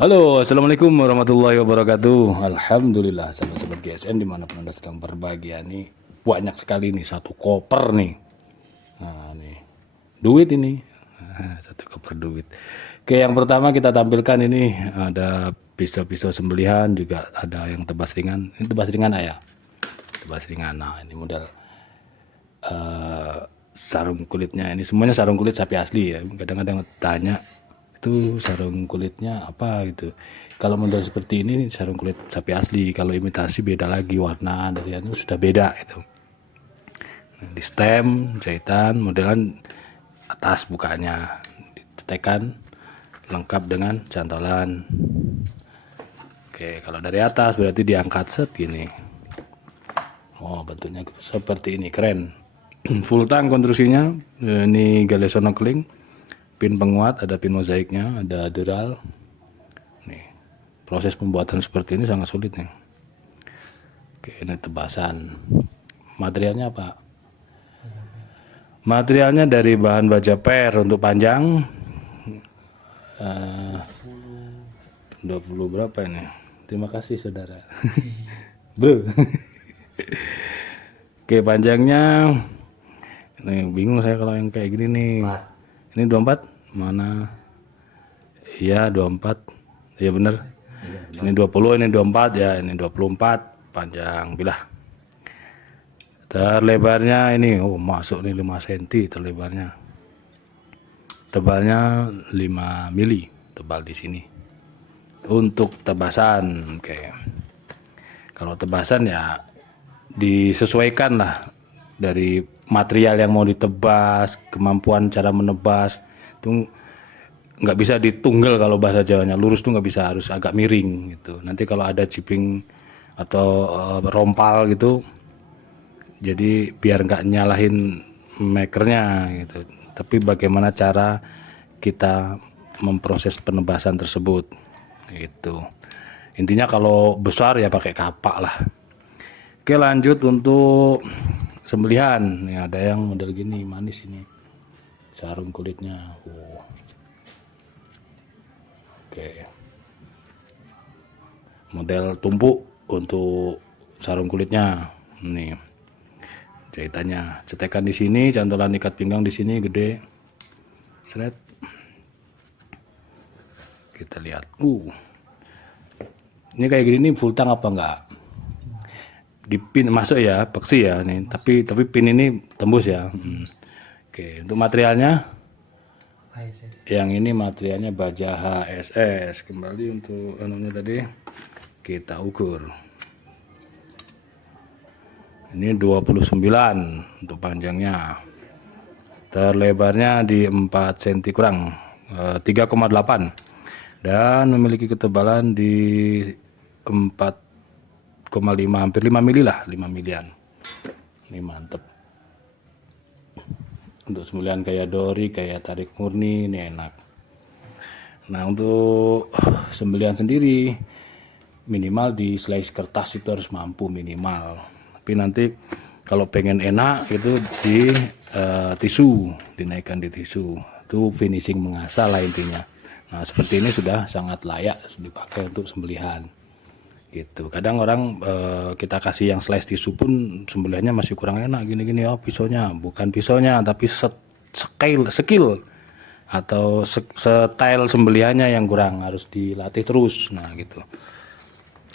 Halo, assalamualaikum warahmatullahi wabarakatuh. Alhamdulillah, sahabat-sahabat GSM dimanapun anda sedang berbahagia nih, banyak sekali nih satu koper nih. Nah, nih duit ini. Satu koper duit. Oke, yang pertama kita tampilkan ini ada pisau-pisau sembelihan, juga ada yang tebas ringan. Ini tebas ringan ayah. Tebas ringan. Nah, ini model sarung kulitnya. Ini semuanya sarung kulit sapi asli ya. Kadang-kadang tanya itu sarung kulitnya apa gitu. Kalau model seperti ini sarung kulit sapi asli, kalau imitasi beda lagi, warna dari itu sudah beda itu. Di stem jahitan modelan atas bukanya ditekan lengkap dengan cantolan. Oke, kalau dari atas berarti diangkat set gini. Oh, bentuknya seperti ini, keren. Full tang konstruksinya. Ini Galesono Kling, pin penguat, ada pin mozaiknya, ada deral. Nih, proses pembuatan seperti ini sangat sulit nih. Oke, ini tebasan. Materialnya apa? Materialnya dari bahan baja per untuk panjang 20 berapa ini? Terima kasih saudara. Bro. Oke, panjangnya ini bingung saya kalau yang kayak gini nih. Ini 24 mana? Iya 24. Iya bener. Ini 20, ini 24 ya, ini 24 panjang bilah. Terlebarnya ini masuk nih 5 cm terlebarnya. Tebalnya 5 mili tebal di sini. Untuk tebasan, oke. Kalau tebasan ya disesuaikan lah dari material yang mau ditebas, kemampuan cara menebas. Itu nggak bisa ditunggal kalau bahasa Jawanya, lurus tuh nggak bisa, harus agak miring gitu. Nanti kalau ada jiping atau rompal gitu, jadi biar nggak nyalahin makernya gitu. Tapi bagaimana cara kita memproses penebasan tersebut gitu. Intinya kalau besar ya pakai kapak lah. Oke, lanjut untuk sembelihan. Nih ada yang model gini, manis ini, sarung kulitnya. Oke, model tumpuk untuk sarung kulitnya. Nih jahitannya, cetekan di sini, cantolan ikat pinggang di sini gede. Seret. Kita lihat. Ini kayak gini nih full tang apa enggak? Dipin masuk ya, peksi ya nih. Tapi pin ini tembus ya. Oke, untuk materialnya HSS. yang ini materialnya baja HSS. Kembali untuk anunya tadi kita ukur. Ini 29 untuk panjangnya. Terlebarnya di 4 cm kurang, 3,8, dan memiliki ketebalan di 4,5, hampir 5 mili lah, 5 milian. Ini mantep. Untuk sembelihan kayak dori, kayak tarik murni, ini enak. Nah, untuk sembelihan sendiri minimal di slice kertas itu harus mampu minimal. Tapi nanti kalau pengen enak itu di tisu, dinaikkan di tisu. Itu finishing mengasah lah intinya. Nah, seperti ini sudah sangat layak dipakai untuk sembelihan. Gitu. Kadang orang kita kasih yang slice tisu pun sembelihannya masih kurang enak gini-gini. Oh, pisaunya bukan pisaunya tapi skill atau style sembelihannya yang kurang, harus dilatih terus. Nah gitu.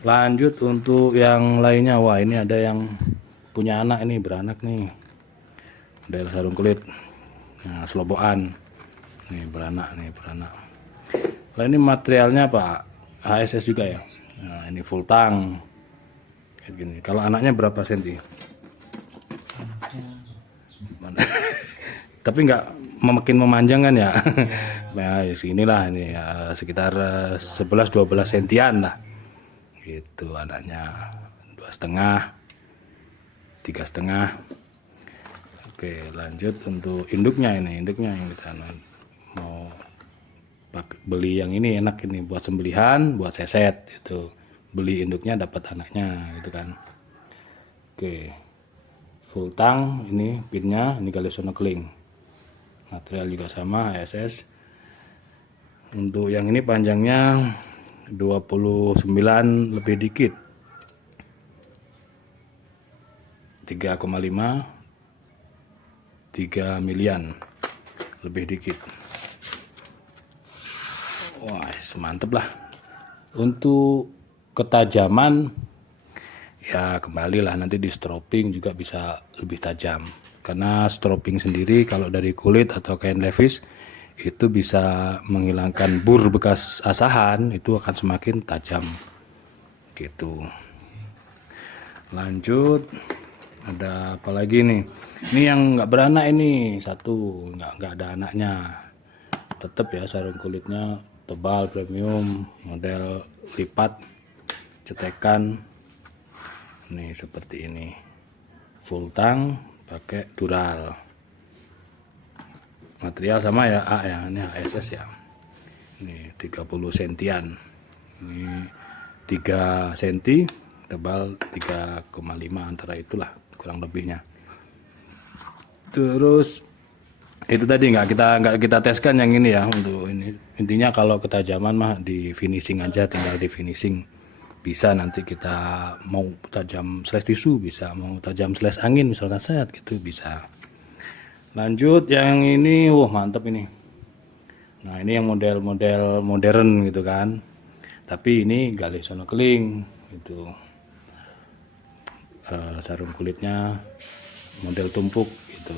Lanjut untuk yang lainnya. Wah, ini ada yang punya anak, ini beranak nih, model sarung kulit. Nah, selobokan nih, beranak. Lah ini materialnya Pak, HSS juga ya. Nah, ini full tang kayak gini. Kalau anaknya berapa senti? Tapi nggak makin memanjang kan ya. Nah, ya seginilah ini ya, sekitar 11-12 sentian lah gitu anaknya, 2,5, 3,5. Oke, lanjut untuk induknya. Ini induknya yang kita mau beli yang ini enak ini buat sembelihan, buat seset itu. Beli induknya dapat anaknya gitu kan. Oke, full tang, ini pinnya, ini Galesono Kling. Material juga sama HSS. Untuk yang ini panjangnya 29 lebih dikit, 3,5, 3 milian lebih dikit. Wah, mantep lah. Untuk ketajaman ya kembali lah, nanti di stropping juga bisa lebih tajam, karena stropping sendiri kalau dari kulit atau kain levis itu bisa menghilangkan bur bekas asahan, itu akan semakin tajam gitu. Lanjut, ada apa lagi nih? Ini yang nggak beranak, ini satu nggak ada anaknya, tetap ya sarung kulitnya tebal premium, model lipat cetekan nih seperti ini, full tang pakai dural, material sama ya A ya, ini HSS ya, ini 30 sentian, ini 3 senti tebal 3,5 antara itulah kurang lebihnya. Terus itu tadi nggak kita teskan yang ini ya, untuk ini intinya kalau ketajaman mah di finishing aja, tinggal di finishing. Bisa nanti kita mau tajam slash tisu, bisa mau tajam slash angin misalkan set gitu bisa. Lanjut yang ini, wah mantep ini. Nah ini yang model-model modern gitu kan, tapi ini galih sono keling gitu. Sarung kulitnya model tumpuk gitu,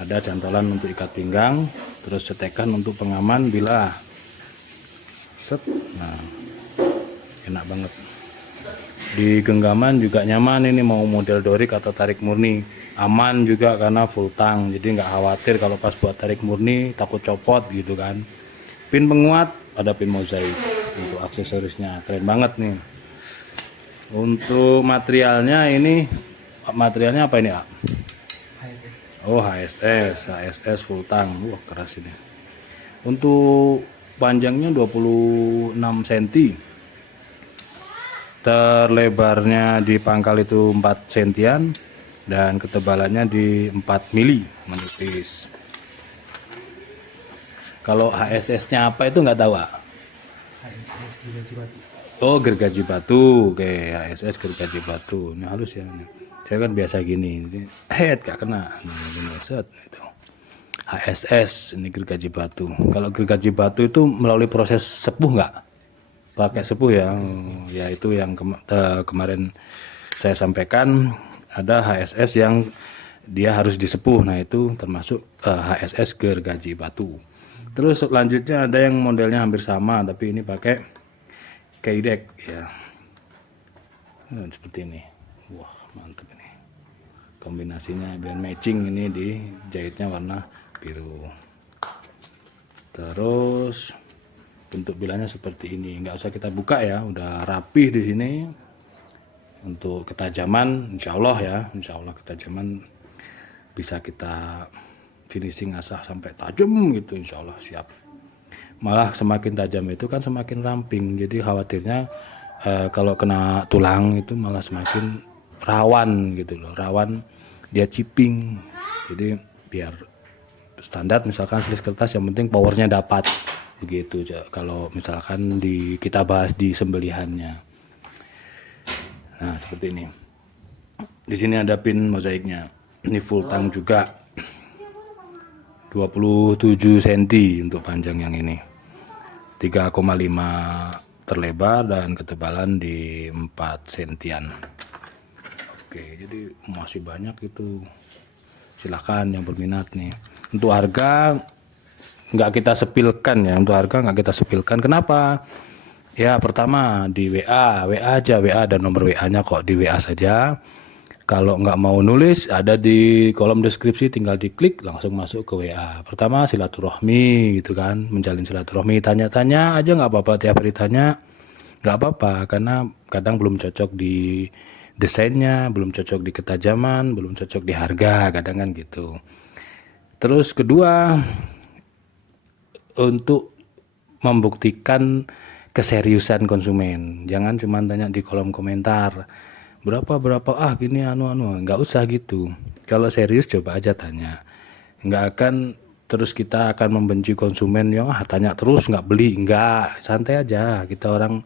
ada cantolan untuk ikat pinggang, terus cetekan untuk pengaman bila set. Nah enak banget, di genggaman juga nyaman, ini mau model dorik atau tarik murni aman juga karena full tang, jadi nggak khawatir kalau pas buat tarik murni takut copot gitu kan. Pin penguat ada pin mozaik untuk aksesorisnya, keren banget nih. Untuk materialnya ini, materialnya apa ini ya? HSS. Oh HSS full tang, wah keras ini. Untuk panjangnya 26 cm, terlebarnya di pangkal itu 4 sentian, dan ketebalannya di 4 mili, menipis. Kalau HSS-nya apa itu nggak tahu, Pak. HSS gergaji batu. Oh gergaji batu, oke, HSS gergaji batu, ini halus ya. Saya kan biasa gini, head gak kena, ini set itu. HSS ini gergaji batu. Kalau gergaji batu itu melalui proses sepuh nggak? Pakai sepuh ya. Ya itu yang kemarin saya sampaikan, ada HSS yang dia harus disepuh. Nah itu termasuk HSS gergaji batu. Terus selanjutnya ada yang modelnya hampir sama, tapi ini pakai keydek ya. Seperti ini. Wah mantap ini. Kombinasinya biar matching, ini dijahitnya warna biru. Terus bentuk bilanya seperti ini, nggak usah kita buka ya, udah rapih di sini. Untuk ketajaman insya Allah ya, insya Allah ketajaman bisa kita finishing asah sampai tajam gitu, insya Allah siap. Malah semakin tajam itu kan semakin ramping, jadi khawatirnya kalau kena tulang itu malah semakin rawan gitu loh, rawan dia chipping. Jadi biar standar misalkan selis kertas yang penting powernya dapat begitu. Kalau misalkan kita bahas di sembelihannya, nah seperti ini. Di sini ada pin mozaiknya, ini full tang juga, 27 cm untuk panjang yang ini, 3,5 terlebar dan ketebalan di 4 sentian. Oke, jadi masih banyak itu, silahkan yang berminat nih. Untuk harga nggak kita sepilkan ya, untuk harga nggak kita sepilkan. Kenapa? Ya pertama di WA aja, WA dan nomor WA-nya kok, di WA saja. Kalau nggak mau nulis, ada di kolom deskripsi, tinggal diklik langsung masuk ke WA. Pertama silaturahmi gitu kan, menjalin silaturahmi, tanya-tanya aja nggak apa-apa, tiap hari tanya nggak apa-apa, karena kadang belum cocok di desainnya, belum cocok di ketajaman, belum cocok di harga, kadang kan gitu. Terus kedua, untuk membuktikan keseriusan konsumen, jangan cuma tanya di kolom komentar berapa gini anu nggak usah gitu. Kalau serius coba aja tanya, nggak akan terus kita akan membenci konsumen yang tanya terus nggak beli, nggak, santai aja, kita orang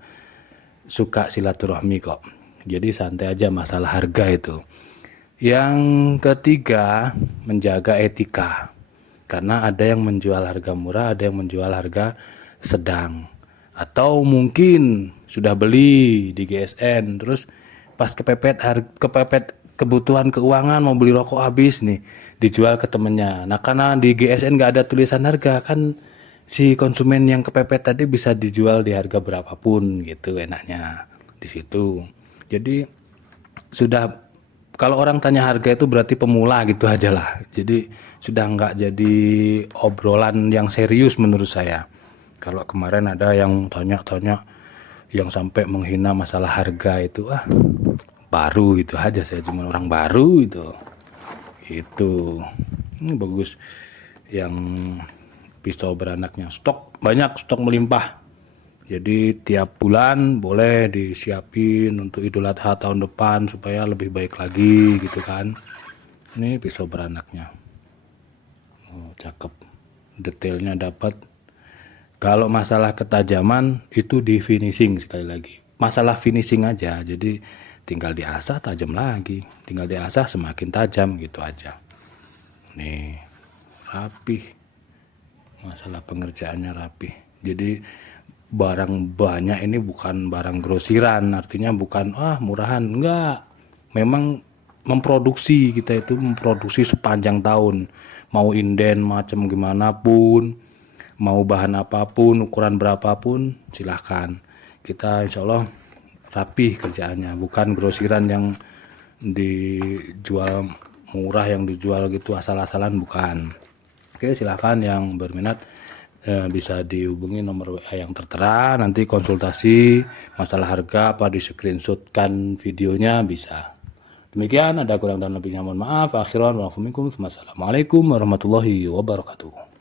suka silaturahmi kok, jadi santai aja masalah harga itu. Yang ketiga, menjaga etika, karena ada yang menjual harga murah, ada yang menjual harga sedang, atau mungkin sudah beli di GSN terus pas kepepet kebutuhan keuangan, mau beli rokok habis nih, dijual ke temennya. Nah karena di GSN nggak ada tulisan harga, kan si konsumen yang kepepet tadi bisa dijual di harga berapapun gitu, enaknya di situ. Jadi sudah, kalau orang tanya harga itu berarti pemula gitu aja lah. Jadi sudah nggak jadi obrolan yang serius menurut saya. Kalau kemarin ada yang tanya-tanya yang sampai menghina masalah harga itu, baru gitu aja, saya cuma orang baru itu ini bagus yang pisau beranaknya, stok banyak, stok melimpah, jadi tiap bulan boleh disiapin untuk Idul Adha tahun depan supaya lebih baik lagi gitu kan. Ini pisau beranaknya, cakep, detailnya dapat. Kalau masalah ketajaman itu di finishing, sekali lagi masalah finishing aja, jadi tinggal diasah tajam lagi, tinggal diasah semakin tajam gitu aja. Nih rapih, masalah pengerjaannya rapih. Jadi barang banyak ini bukan barang grosiran, artinya bukan murahan, enggak, memang memproduksi, kita itu memproduksi sepanjang tahun, mau inden macam gimana pun, mau bahan apapun, ukuran berapapun, silahkan. Kita insya Allah rapih kerjaannya, bukan grosiran yang dijual murah, yang dijual gitu asal-asalan, bukan. Oke, silahkan yang berminat bisa dihubungi nomor WA yang tertera, nanti konsultasi masalah harga apa di screenshotkan videonya bisa. Demikian, ada kurang dan lebihnya mohon maaf. Akhiran wa minkum. Wassalamualaikum warahmatullahi wabarakatuh.